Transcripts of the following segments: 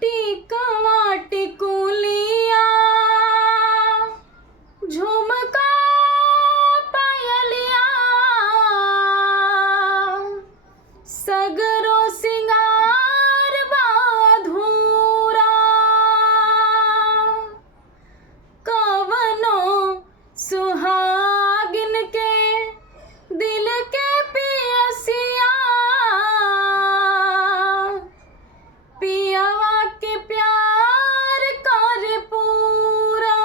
टिकवा टिकुलिया झुमका पायलिया सगरो सिंगार बाधूरा कवनो सुहागिन के दिल के पियसिया पियवा के प्यार कर पूरा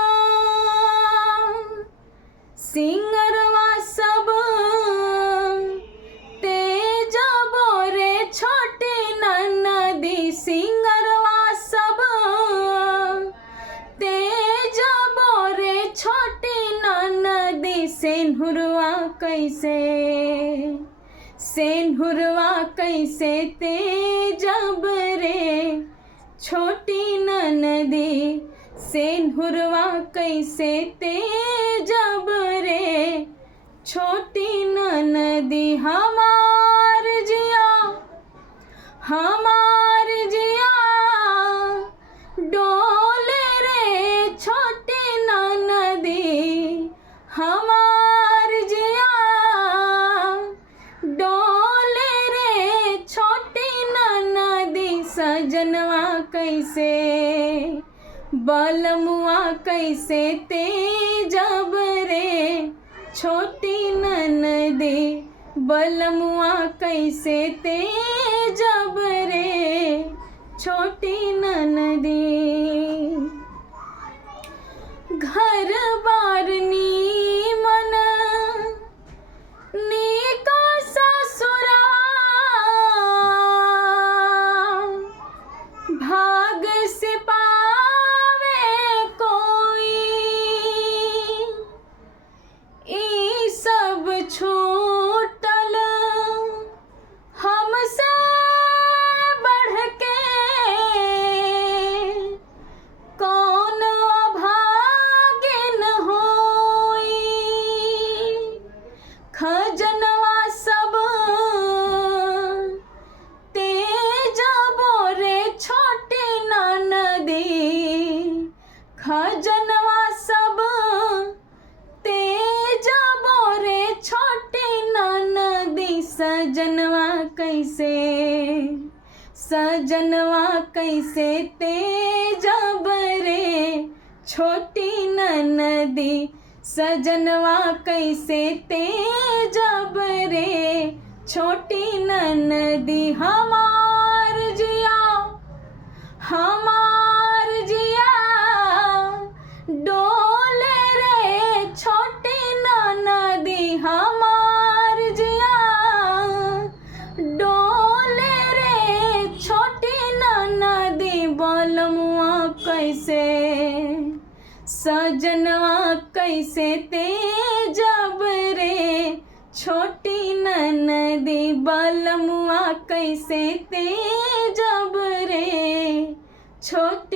सिंगरवा सब तेज बोरे छोटी ननदी सिंगरवा सब तेज बोरे छोटी ननदी सेनुरवा कैसे तेजब रे छोटी ननदी सेनुरवा कैसे तेजब रे छोटी ननदी हमार जिया डोले रे छोटी ननदी हमार जिया डोले रे छोटी ननदी सजनवा कैसे बलमुआ कैसे तेजब रे छोटी ननदी बलमुआ कैसे तेजब रे छोटी ननदी घर बार नीमन नीका ससुरा भाग से पावे कोई ई सब छूटल हमसे बढ़ के कौन अभागिन होई खजनवा सब तेज बोरे छोटी ननदी खजनवा सब तेज बोरे छोटी ननदी सजनवा कैसे तेजब रे छोटी ननदी सजनवा कैसे तेजब रे छोटी ननदी हमार जिया डोले रे छोटी ननदी हमार जिया डोले रे छोटी ननदी बलमुआ कैसे सजनवा कैसे तेजब रे छोटी ननदी बलमुआ कैसे तेजब रे छोटी